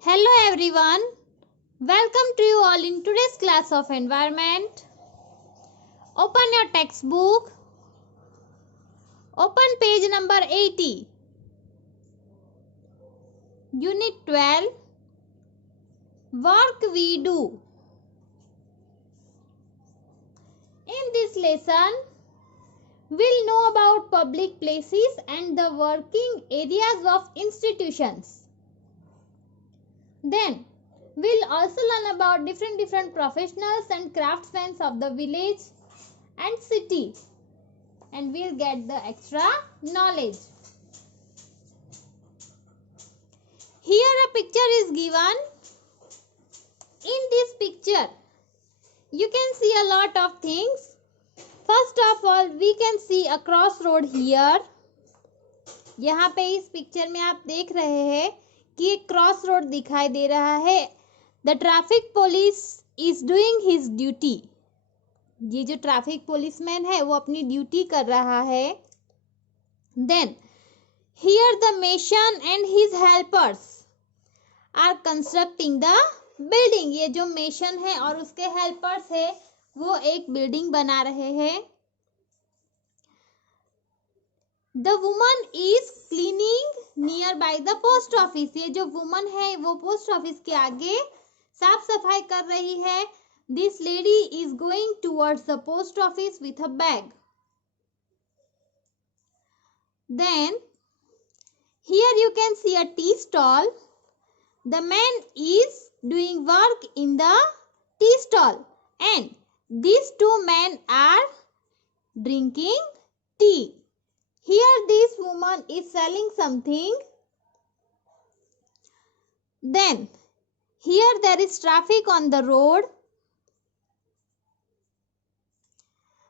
Hello everyone, welcome to you all in today's class of environment. Open your textbook, open page number 80, Unit 12, Work We Do. In this lesson, we'll know about public places and the working areas of institutions. Then, we'll also learn about different professionals and craftsmen of the village and city, and we'll get the extra knowledge. Here a picture is given. In this picture, you can see a lot of things. First of all, we can see a crossroad here. यहाँ पे इस picture में आप देख रहे हैं कि एक क्रॉस रोड दिखाई दे रहा है. The traffic police is doing his duty. ये जो ट्रैफिक पुलिसमैन है वो अपनी ड्यूटी कर रहा है. Then here the mason and his helpers are constructing the building. ये जो मेसन है और उसके हेल्पर्स है वो एक बिल्डिंग बना रहे हैं. The woman is cleaning near by the post office. ये जो वुमन है वो पोस्ट ऑफिस के आगे साफ सफाई कर रही है. This lady is going towards the post office with a bag. Then here you can see a tea stall. The man is doing work in the tea stall and these two men are drinking tea. Here this woman is selling something. Then here there is traffic on the road.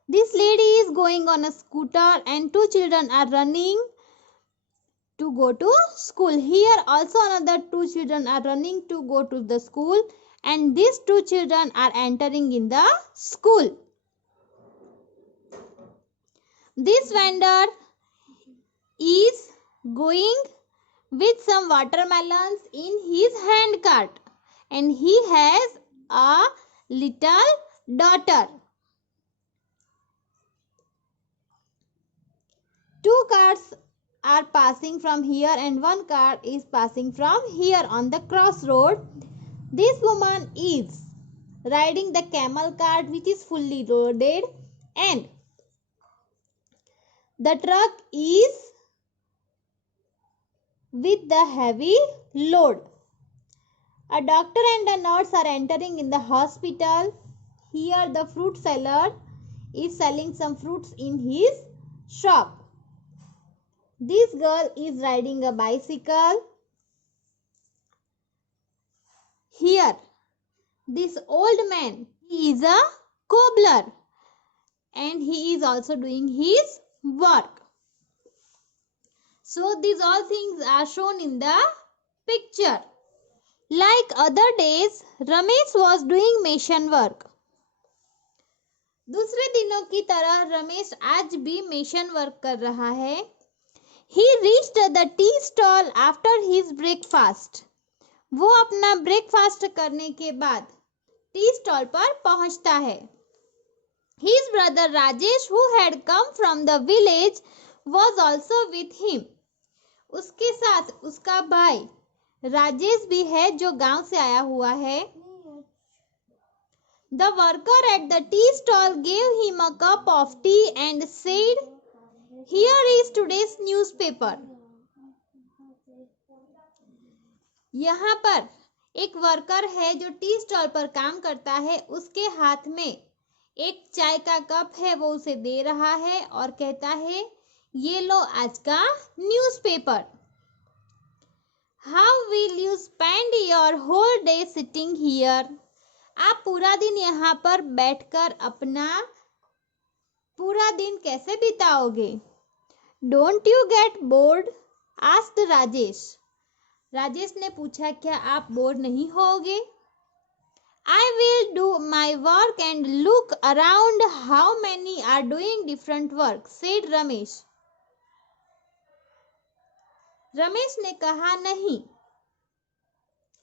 This lady is going on a scooter and two children are running to go to school. Here also another two children are running to go to the school and these two children are entering in the school. This vendor is going with some watermelons in his hand cart and he has a little daughter. Two cars are passing from here and one car is passing from here on the crossroad. This woman is riding the camel cart which is fully loaded and the truck is with the heavy load. A doctor and a nurse are entering in the hospital. Here the fruit seller is selling some fruits in his shop. This girl is riding a bicycle. Here, this old man, he is a cobbler and he is also doing his work. So, these all things are shown in the picture. Like other days, Ramesh was doing mason work. दूसरे दिनों की तरह रमेश आज भी mason work कर रहा है. He reached the tea stall after his breakfast. वो अपना ब्रेकफास्ट करने के बाद टी स्टॉल पर पहुंचता है. His brother Rajesh, who had come from the village, was also with him. उसके साथ उसका भाई राजेश भी है जो गांव से आया हुआ है. The worker at the tea stall gave him a cup of tea and said, "Here is today's newspaper." यहाँ पर एक वर्कर है जो टी स्टॉल पर काम करता है. उसके हाथ में एक चाय का कप है, वो उसे दे रहा है और कहता है ये लो आज का newspaper. How will you spend your whole day sitting here? आप पूरा दिन यहाँ पर बैठकर अपना पूरा दिन कैसे बिताओगे? Don't you get bored? asked Rajesh. Rajesh ने पूछा क्या आप बोर नहीं होगे? I will do my work and look around how many are doing different work, said Ramesh. Ramesh ने कहा नहीं,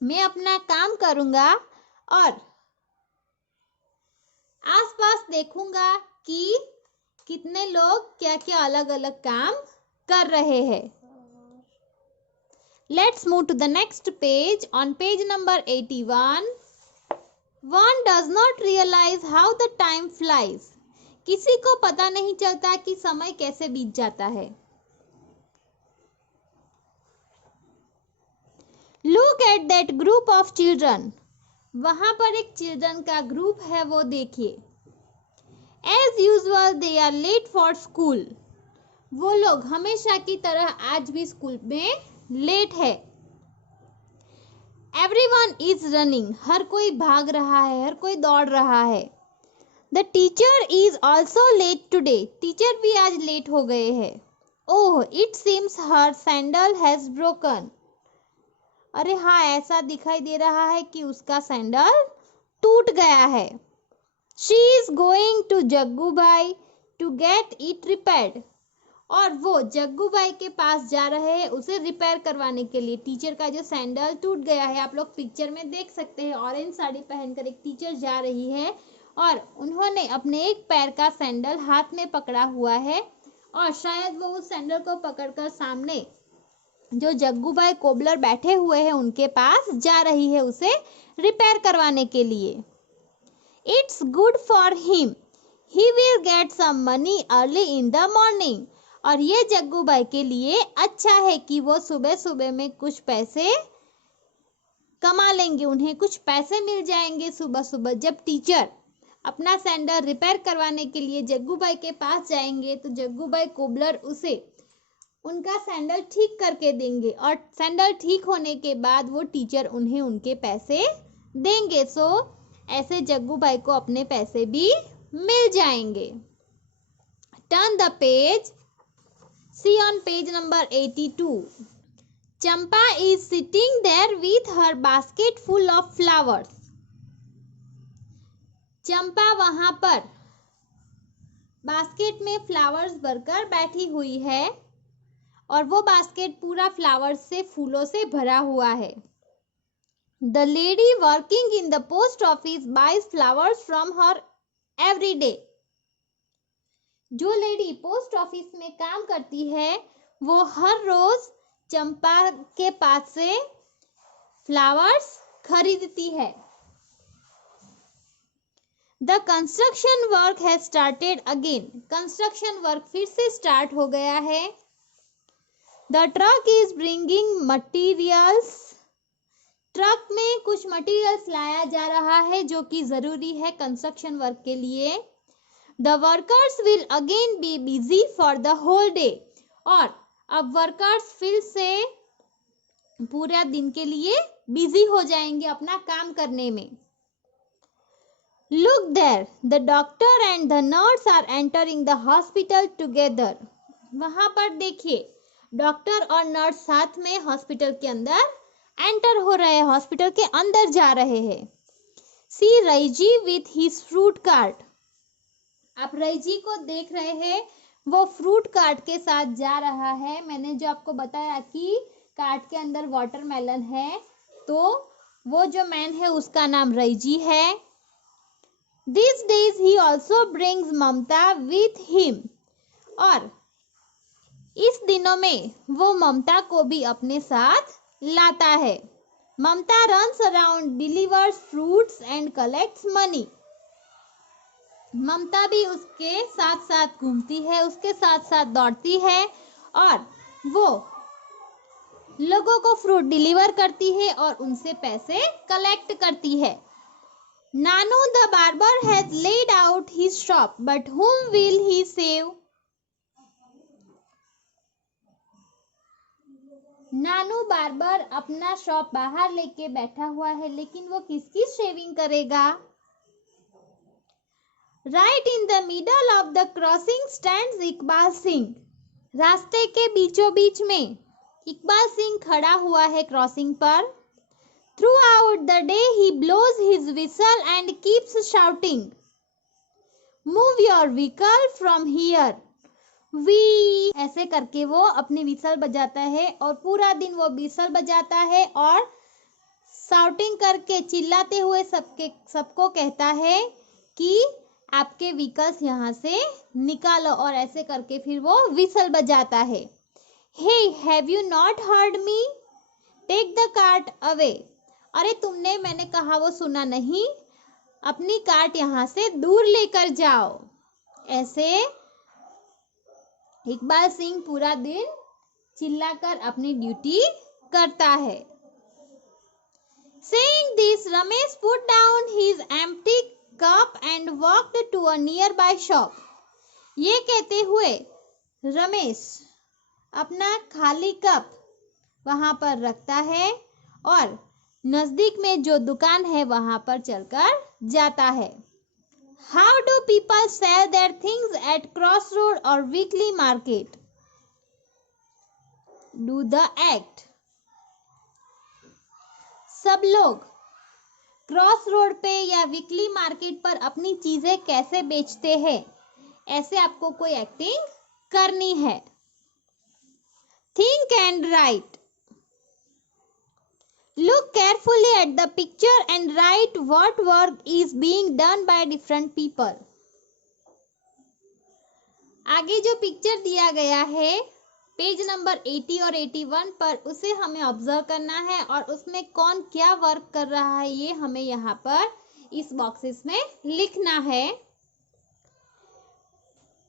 मैं अपना काम करूंगा और आसपास देखूंगा कि कितने लोग क्या क्या अलग अलग काम कर रहे हैं। Let's move to the next page. On page number 81, one does not realize how the time flies. किसी को पता नहीं चलता कि समय कैसे बीत जाता है। Look at that group of children. वहां पर एक चिल्ड्रन का ग्रुप है, वो देखिए। As usual, they are late for school. वो लोग हमेशा की तरह आज भी स्कूल में लेट है। Everyone is running. हर कोई भाग रहा है, हर कोई दौड़ रहा है। The teacher is also late today. Teacher भी आज लेट हो गए हैं। Oh, it seems her sandal has broken. अरे हाँ, ऐसा दिखाई दे रहा है कि उसका सैंडल टूट गया है। She is going to Jaggu भाई to get it repaired. और वो जग्गू भाई के पास जा रहे हैं उसे रिपेयर करवाने के लिए। टीचर का जो सैंडल टूट गया है, आप लोग पिक्चर में देख सकते हैं। ऑरेंज साड़ी पहनकर एक टीचर जा रही है और उन्होंने अपने एक पैर का सैंडल हाथ में पकड़ा हुआ है और शायद वो उस सैंडल को पकड़कर सामने जो जग्गू भाई कोबलर बैठे हुए हैं उनके पास जा रही है उसे रिपेयर करवाने के लिए। It's good for him, he will get some money early in the morning. और ये जग्गू भाई के लिए अच्छा है कि वो सुबह सुबह में कुछ पैसे कमा लेंगे, उन्हें कुछ पैसे मिल जाएंगे सुबह सुबह। जब टीचर अपना सैंडल रिपेयर करवाने के लिए जग्गू भाई के पास जाएंगे तो जग्गू भाई कोबलर उसे उनका सैंडल ठीक करके देंगे और सैंडल ठीक होने के बाद वो टीचर उन्हें उनके पैसे देंगे। सो ऐसे जग्गू भाई को अपने पैसे भी मिल जाएंगे। Turn the page. See on page number 82. Champa is sitting there with her basket full of flowers. चंपा वहां पर बास्केट में फ्लावर्स भरकर बैठी हुई है और वो बास्केट पूरा फ्लावर्स से, फूलों से भरा हुआ है। The lady working in the post office buys flowers from her every day. जो लेडी पोस्ट ऑफिस में काम करती है वो हर रोज चंपा के पास से फ्लावर्स खरीदती है। The construction work has started again. Construction work फिर से स्टार्ट हो गया है। The truck is bringing materials. Truck में कुछ मटीरियल्स लाया जा रहा है जो कि जरूरी है कंस्ट्रक्शन वर्क के लिए। The workers will again be busy for the whole day. और अब वर्कर्स फिर से पूरा दिन के लिए बिजी हो जाएंगे अपना काम करने में। Look there, the doctor and the nurse are entering the hospital together. वहां पर देखिए, डॉक्टर और नर्स साथ में हॉस्पिटल के अंदर एंटर हो रहे हैं, हॉस्पिटल के अंदर जा रहे हैं। See Raiji with his fruit cart. आप रईजी को देख रहे हैं, वो फ्रूट कार्ट के साथ जा रहा है। मैंने जो आपको बताया कि कार्ट के अंदर वाटरमेलन है, तो वो जो मैन है उसका नाम रईजी है। This days he also brings Mamta with him. और इस दिनों में वो ममता को भी अपने साथ लाता है। Mamata runs around, delivers fruits and collects money. Mamata भी उसके साथ साथ घूमती है, उसके साथ साथ दौड़ती है और वो लोगों को फ्रूट डिलीवर करती है और उनसे पैसे कलेक्ट करती है। Nanu the barber has laid out his shop, but whom will he save? Nanu barber अपना शॉप बाहर लेके बैठा हुआ है, लेकिन वो किसकी शेविंग करेगा? Right in the middle of the crossing stands Iqbal Singh. रास्ते के बीचों बीच में इकबाल सिंह खड़ा हुआ है क्रॉसिंग पर। Throughout the day he blows his whistle and keeps shouting, "Move your vehicle from here." We ऐसे करके वो अपनी विसल बजाता है और पूरा दिन वो विसल बजाता है और शाउटिंग करके चिल्लाते हुए सबको कहता है कि आपके व्हीकल्स यहाँ से निकालो, और ऐसे करके फिर वो विसल बजाता है। Hey have you not heard me, take the cart away. अरे तुमने मैंने कहा वो सुना नहीं, अपनी कार्ट यहाँ से दूर लेकर जाओ। ऐसे इकबाल सिंह पूरा दिन चिल्लाकर अपनी ड्यूटी करता है। Saying this, Ramesh put down his empty cup and walked to a nearby shop. ये कहते हुए रमेश अपना खाली कप वहां पर रखता है और नजदीक में जो दुकान है वहां पर चलकर जाता है। How do people sell their things at crossroad or weekly market? Do the act. सब लोग क्रॉस रोड पे या वीकली मार्केट पर अपनी चीजें कैसे बेचते हैं, ऐसे आपको कोई एक्टिंग करनी है। Think and right. Look carefully at the picture and right what work is being done by different people. आगे जो पिक्चर दिया गया है पेज नंबर 80 और 81 पर, उसे हमें ऑब्जर्व करना है और उसमें कौन क्या वर्क कर रहा है ये हमें यहाँ पर इस बॉक्सेस में लिखना है।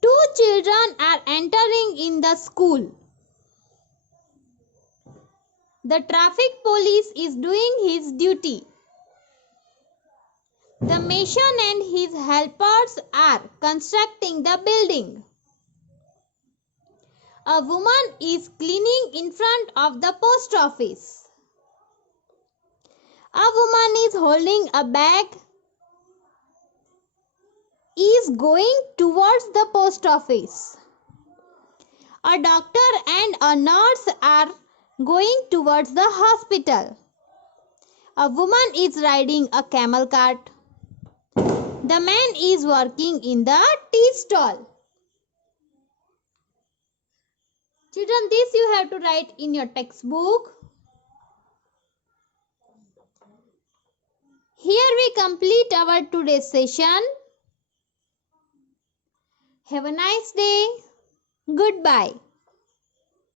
2 children are entering in the school. The traffic police is doing his duty. The mason and his helpers are constructing the building. A woman is cleaning in front of the post office. A woman is holding a bag, is going towards the post office. A doctor and a nurse are going towards the hospital. A woman is riding a camel cart. The man is working in the tea stall. Children, this you have to write in your textbook. Here we complete our today's session. Have a nice day. Goodbye.